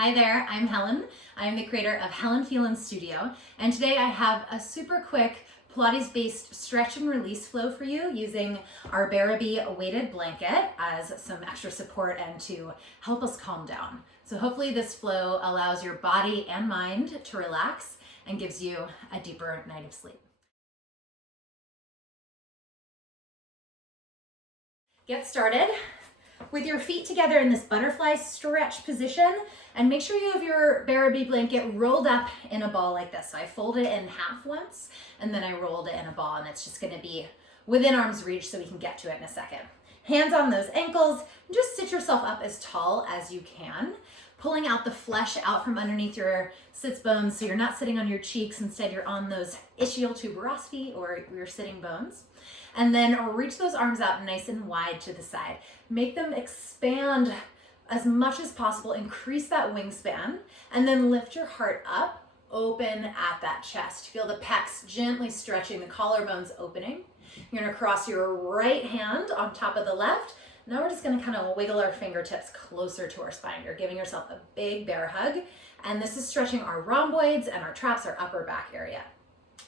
Hi there, I'm Helen. I'm the creator of Helen Phelan Studio, and today I have a super quick Pilates-based stretch and release flow for you using our Bearaby weighted blanket as some extra support and to help us calm down. So hopefully this flow allows your body and mind to relax and gives you a deeper night of sleep. Get started with your feet together in this butterfly stretch position, and make sure you have your Bearaby blanket rolled up in a ball like this. So I folded it in half once and then I rolled it in a ball, and it's just going to be within arm's reach so we can get to it in a second. Hands on those ankles, and just sit yourself up as tall as you can, pulling out the flesh out from underneath your sits bones so you're not sitting on your cheeks, instead you're on those ischial tuberosity or your sitting bones. And then reach those arms out nice and wide to the side. Make them expand as much as possible, increase that wingspan, and then lift your heart up, open at that chest. Feel the pecs gently stretching, the collarbones opening. You're gonna cross your right hand on top of the left. Now we're just gonna kind of wiggle our fingertips closer to our spine. You're giving yourself a big bear hug, and this is stretching our rhomboids and our traps, our upper back area.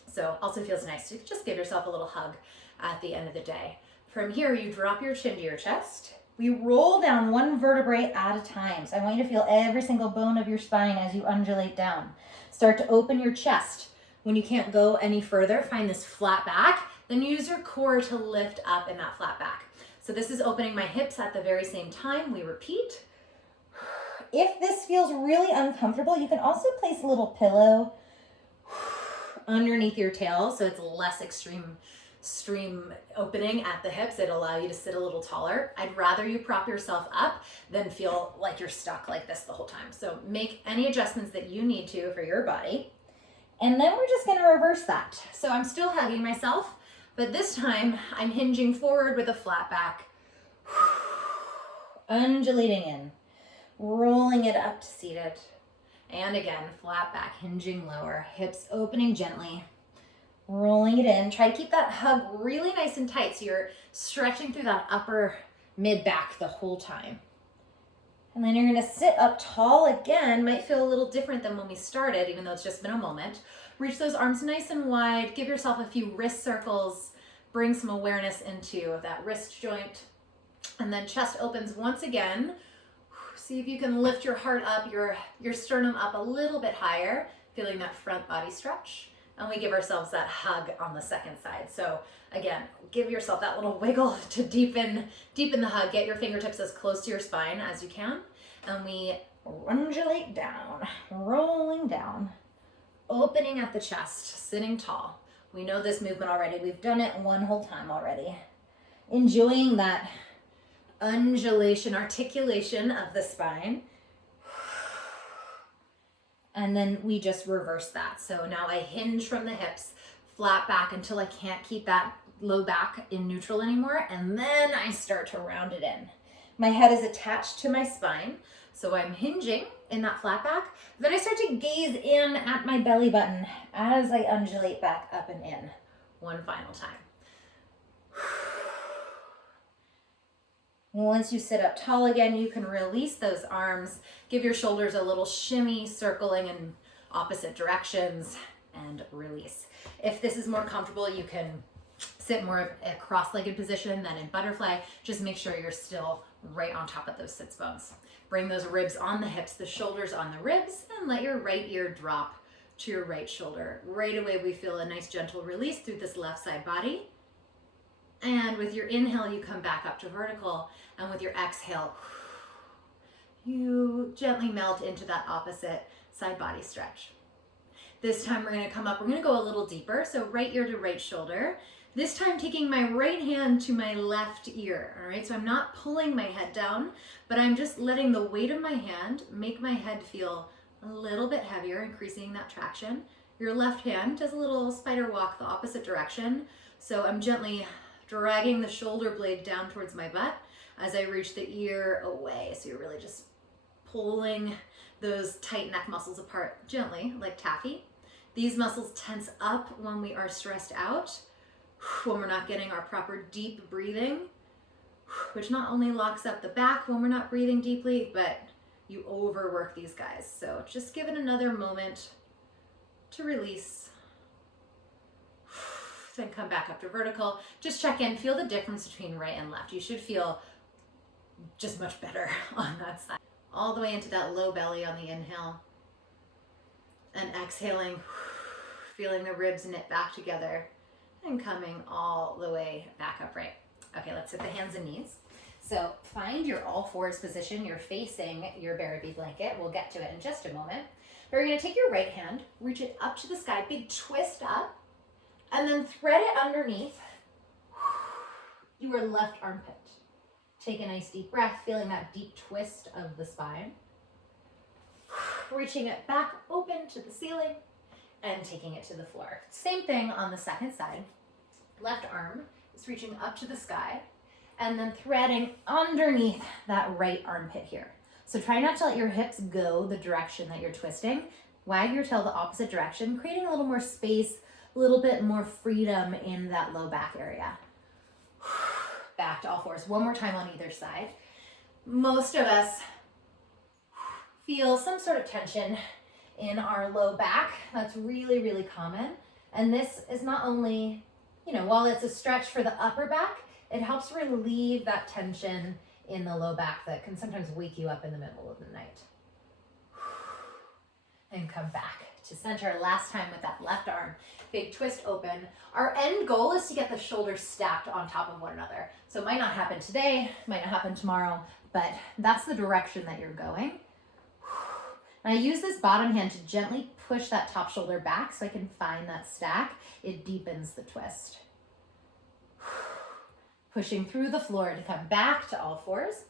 So also feels nice to just give yourself a little hug at the end of the day. From here, you drop your chin to your chest. We roll down one vertebrae at a time. So I want you to feel every single bone of your spine as you undulate down. Start to open your chest. When you can't go any further, find this flat back, then use your core to lift up in that flat back. So this is opening my hips at the very same time. We repeat. If this feels really uncomfortable, you can also place a little pillow underneath your tail so it's less extreme opening at the hips. It'll allow you to sit a little taller. I'd rather you prop yourself up than feel like you're stuck like this the whole time. So make any adjustments that you need to for your body. And then we're just gonna reverse that. So I'm still hugging myself, but this time I'm hinging forward with a flat back, undulating in, rolling it up to seated. And again, flat back, hinging lower, hips opening gently, rolling it in. Try to keep that hug really nice and tight so you're stretching through that upper mid back the whole time. And then you're gonna sit up tall again. Might feel a little different than when we started, even though it's just been a moment. Reach those arms nice and wide. Give yourself a few wrist circles. Bring some awareness into that wrist joint. And then chest opens once again. See if you can lift your heart up, your sternum up a little bit higher, feeling that front body stretch. And we give ourselves that hug on the second side. So again, give yourself that little wiggle to deepen the hug. Get your fingertips as close to your spine as you can. And we undulate down, rolling down, opening at the chest, sitting tall. We know this movement already. We've done it one whole time already. Enjoying that undulation, articulation of the spine. And then we just reverse that. So now I hinge from the hips, flat back until I can't keep that low back in neutral anymore. And then I start to round it in. My head is attached to my spine. So I'm hinging in that flat back. Then I start to gaze in at my belly button as I undulate back up and in. One final time. Once you sit up tall again, you can release those arms, give your shoulders a little shimmy, circling in opposite directions, and release. If this is more comfortable, you can sit more of a cross-legged position than in butterfly. Just make sure you're still right on top of those sits bones. Bring those ribs on the hips, the shoulders on the ribs, and let your right ear drop to your right shoulder. Right away, we feel a nice gentle release through this left side body. And with your inhale, you come back up to vertical. And with your exhale, you gently melt into that opposite side body stretch. This time we're gonna come up, we're gonna go a little deeper. So right ear to right shoulder. This time taking my right hand to my left ear, all right? So I'm not pulling my head down, but I'm just letting the weight of my hand make my head feel a little bit heavier, increasing that traction. Your left hand does a little spider walk the opposite direction. So I'm gently dragging the shoulder blade down towards my butt as I reach the ear away. So you're really just pulling those tight neck muscles apart gently, like taffy. These muscles tense up when we are stressed out, when we're not getting our proper deep breathing, which not only locks up the back when we're not breathing deeply, but you overwork these guys. So just give it another moment to release. Then come back up to vertical. Just check in, feel the difference between right and left. You should feel just much better on that side. All the way into that low belly on the inhale. And exhaling, feeling the ribs knit back together and coming all the way back upright. Okay, let's hit the hands and knees. So find your all fours position. You're facing your Bearaby blanket. We'll get to it in just a moment. But you're gonna take your right hand, reach it up to the sky, big twist up, and then thread it underneath your left armpit. Take a nice deep breath, feeling that deep twist of the spine. Reaching it back open to the ceiling and taking it to the floor. Same thing on the second side. Left arm is reaching up to the sky and then threading underneath that right armpit here. So try not to let your hips go the direction that you're twisting. Wag your tail the opposite direction, creating a little more space, a little bit more freedom in that low back area. Back to all fours. One more time on either side. Most of us feel some sort of tension in our low back. That's really, really common. And this is not only, while it's a stretch for the upper back, it helps relieve that tension in the low back that can sometimes wake you up in the middle of the night. And come back to center. Last time with that left arm. Big twist open. Our end goal is to get the shoulders stacked on top of one another. So it might not happen today, might not happen tomorrow, but that's the direction that you're going. And I use this bottom hand to gently push that top shoulder back so I can find that stack. It deepens the twist. Pushing through the floor to come back to all fours.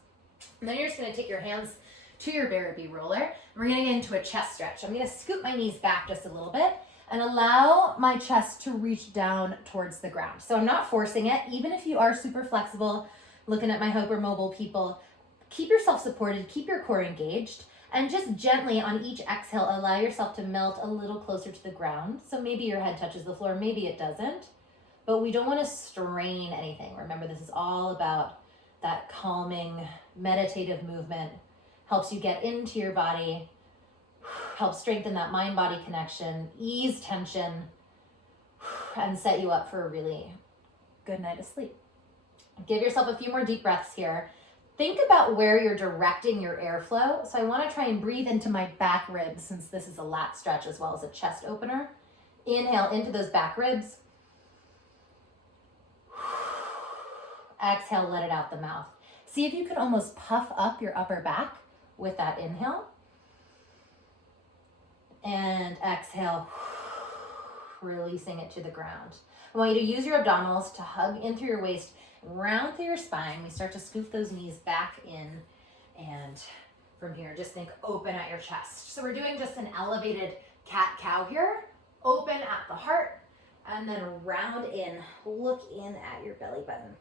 And then you're just gonna take your hands to your Bearaby roller. We're gonna get into a chest stretch. I'm gonna scoop my knees back just a little bit and allow my chest to reach down towards the ground. So I'm not forcing it. Even if you are super flexible, looking at my hypermobile people, keep yourself supported, keep your core engaged, and just gently on each exhale, allow yourself to melt a little closer to the ground. So maybe your head touches the floor, maybe it doesn't, but we don't wanna strain anything. Remember, this is all about that calming, meditative movement. Helps you get into your body, helps strengthen that mind-body connection, ease tension, and set you up for a really good night of sleep. Give yourself a few more deep breaths here. Think about where you're directing your airflow. So I want to try and breathe into my back ribs, since this is a lat stretch as well as a chest opener. Inhale into those back ribs. Exhale, let it out the mouth. See if you can almost puff up your upper back with that inhale. And exhale, releasing it to the ground. I want you to use your abdominals to hug in through your waist, round through your spine. We start to scoop those knees back in, and from here, just think open at your chest. So we're doing just an elevated cat-cow here. Open at the heart, and then round in, look in at your belly button.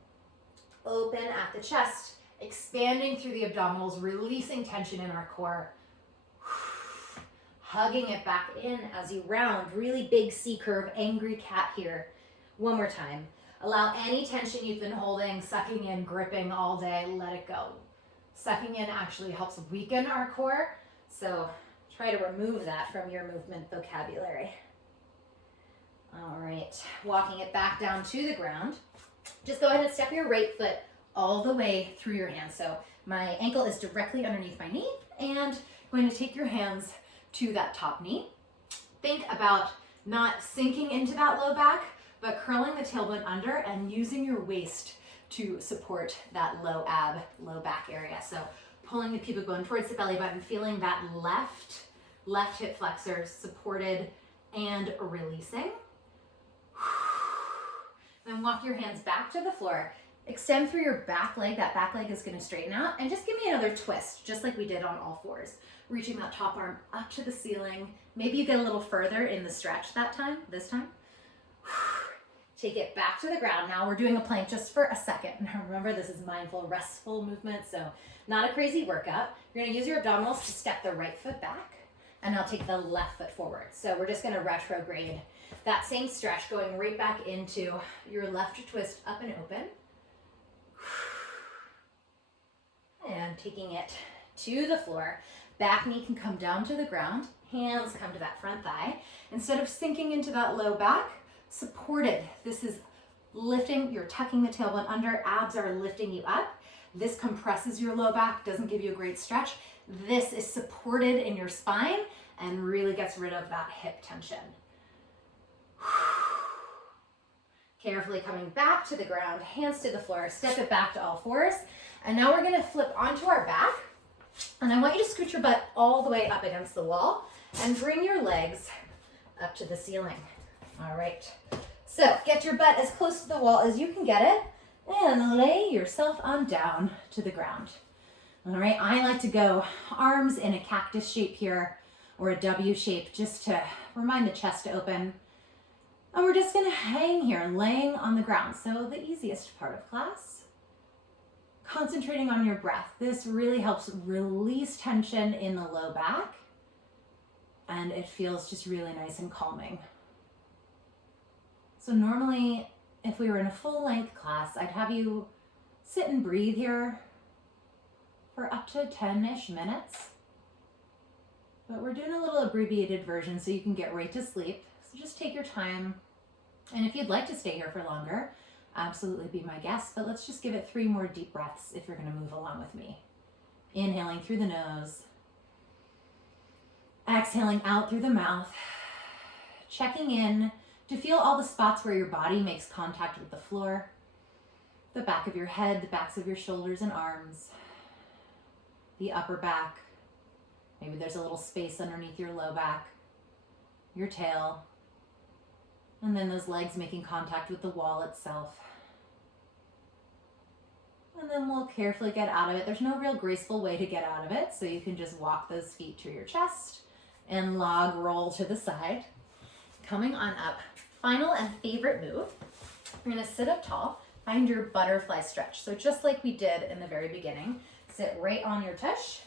Open at the chest, expanding through the abdominals, releasing tension in our core. Hugging it back in as you round, really big C curve, angry cat here. One more time. Allow any tension you've been holding, sucking in, gripping all day, let it go. Sucking in actually helps weaken our core, so try to remove that from your movement vocabulary. All right, walking it back down to the ground. Just go ahead and step your right foot all the way through your hands. So my ankle is directly underneath my knee, and going to take your hands to that top knee. Think about not sinking into that low back, but curling the tailbone under and using your waist to support that low ab, low back area. So pulling the pubic bone towards the belly button, feeling that left hip flexor supported and releasing. Then walk your hands back to the floor. Extend through your back leg. That back leg is going to straighten out. And just give me another twist, just like we did on all fours. Reaching that top arm up to the ceiling. Maybe you get a little further in the stretch this time. Take it back to the ground. Now we're doing a plank just for a second. Remember, this is mindful, restful movement, so not a crazy workout. You're going to use your abdominals to step the right foot back, and now take the left foot forward. So we're just going to retrograde that same stretch, going right back into your left twist up and open. And taking it to the floor. back knee can come down to the ground, hands come to that front thigh. Instead of sinking into that low back, supported. This is lifting, you're tucking the tailbone under, abs are lifting you up. This compresses your low back, doesn't give you a great stretch. This is supported in your spine and really gets rid of that hip tension. Carefully coming back to the ground, hands to the floor, step it back to all fours. And now we're gonna flip onto our back. And I want you to scoot your butt all the way up against the wall and bring your legs up to the ceiling. All right. So get your butt as close to the wall as you can get it and lay yourself on down to the ground. All right, I like to go arms in a cactus shape here or a W shape just to remind the chest to open. And we're just gonna hang here, laying on the ground. So the easiest part of class, concentrating on your breath. This really helps release tension in the low back and it feels just really nice and calming. So normally, if we were in a full length class, I'd have you sit and breathe here for up to 10-ish minutes. But we're doing a little abbreviated version so you can get right to sleep. So just take your time. And if you'd like to stay here for longer, absolutely be my guest. But let's just give it 3 more deep breaths if you're gonna move along with me. Inhaling through the nose. Exhaling out through the mouth. Checking in to feel all the spots where your body makes contact with the floor. The back of your head, the backs of your shoulders and arms. The upper back. Maybe there's a little space underneath your low back. Your tail. And then those legs making contact with the wall itself. And then we'll carefully get out of it. There's no real graceful way to get out of it, so you can just walk those feet to your chest and log roll to the side. Coming on up, final and favorite move. You're gonna sit up tall, find your butterfly stretch. So just like we did in the very beginning, sit right on your tush.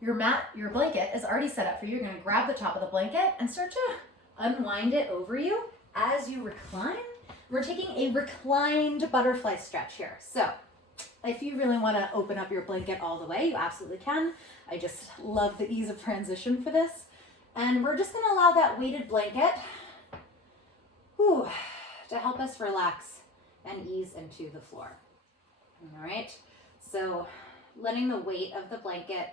Your mat, your blanket is already set up for you. You're gonna grab the top of the blanket and start to unwind it over you as you recline. We're taking a reclined butterfly stretch here. So if you really wanna open up your blanket all the way, you absolutely can. I just love the ease of transition for this. And we're just gonna allow that weighted blanket to help us relax and ease into the floor. All right, so letting the weight of the blanket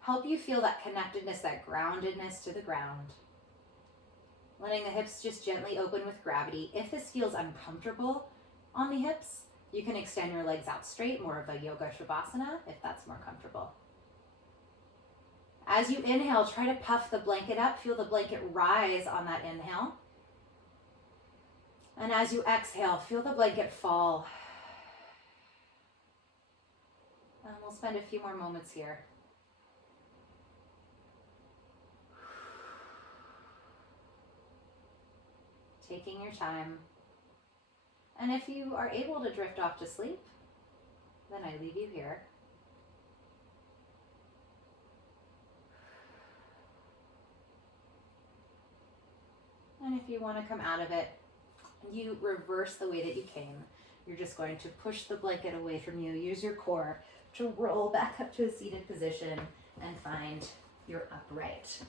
help you feel that connectedness, that groundedness to the ground. Letting the hips just gently open with gravity. If this feels uncomfortable on the hips, you can extend your legs out straight, more of a yoga shavasana if that's more comfortable. As you inhale, try to puff the blanket up. Feel the blanket rise on that inhale. And as you exhale, feel the blanket fall. And we'll spend a few more moments here. Taking your time. And if you are able to drift off to sleep, then I leave you here. And if you want to come out of it, you reverse the way that you came. You're just going to push the blanket away from you. Use your core to roll back up to a seated position and find your upright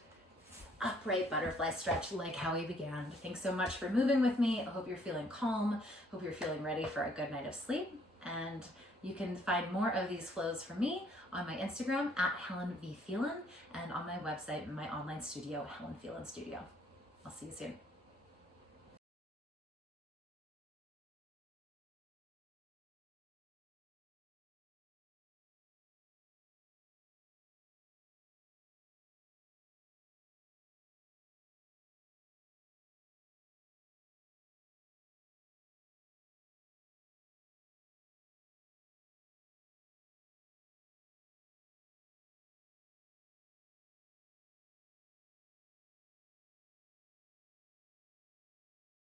butterfly stretch like how we began. Thanks so much for moving with me. I hope you're feeling calm. Hope you're feeling ready for a good night of sleep. And you can find more of these flows from me on my Instagram at Helen Phelan and on my website, my online studio, Helen Phelan Studio. I'll see you soon.